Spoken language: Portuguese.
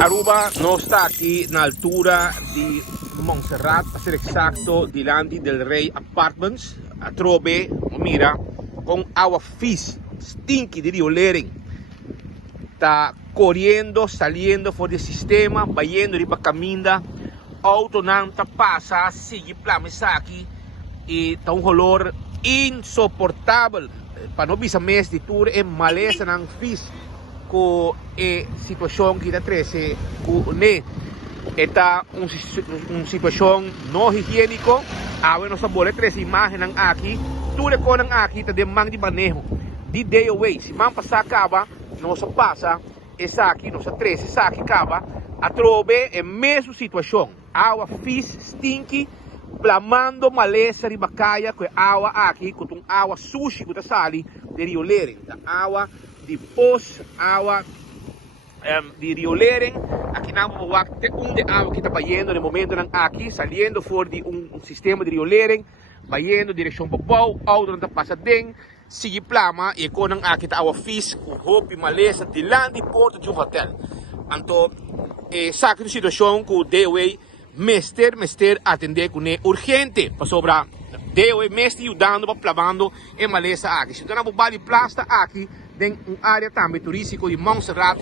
Aruba não está aqui na altura de Montserrat, para ser exacto, delante del Rey Apartments. A Trove, mira, com água fish, stinky de Rio Lering. Está correndo, saliendo fora do sistema, vaindo de caminda. Auto não passa, sigue plames aqui e está olor insuportável. Para não bisa mês de tour é maleza ng fish com a situação que está trece com ne. Esta uma situação não higiênico. Awe nossa bola três imagens aqui. Tudo com aqui está de mang de manejo. De day away. Se man passar acaba, nossa passa. Essa aqui, nossa três, essa aqui acaba. A Trove é a mesma situação. Água fish stinky, plamando maleza de bacaia com água aqui, com água sushi que está sali de Rio Lering. Água de pos, água de Rio Lering. Aqui na tem de água que está vaindo no momento aqui, saliendo fora de sistema de Rio Lering, vaindo direção para Bau, auto não passa dentro, sigue plama e com aqui está água fish, com roupa e maleza, de lá de porta de hotel. Então, saca de situação com o DOA, mester atender com ele urgente, para sobrar DOA, mester ajudando para plavando e maleza aqui. Se não há bali plasta aqui, tem uma área também turística de Montserrat.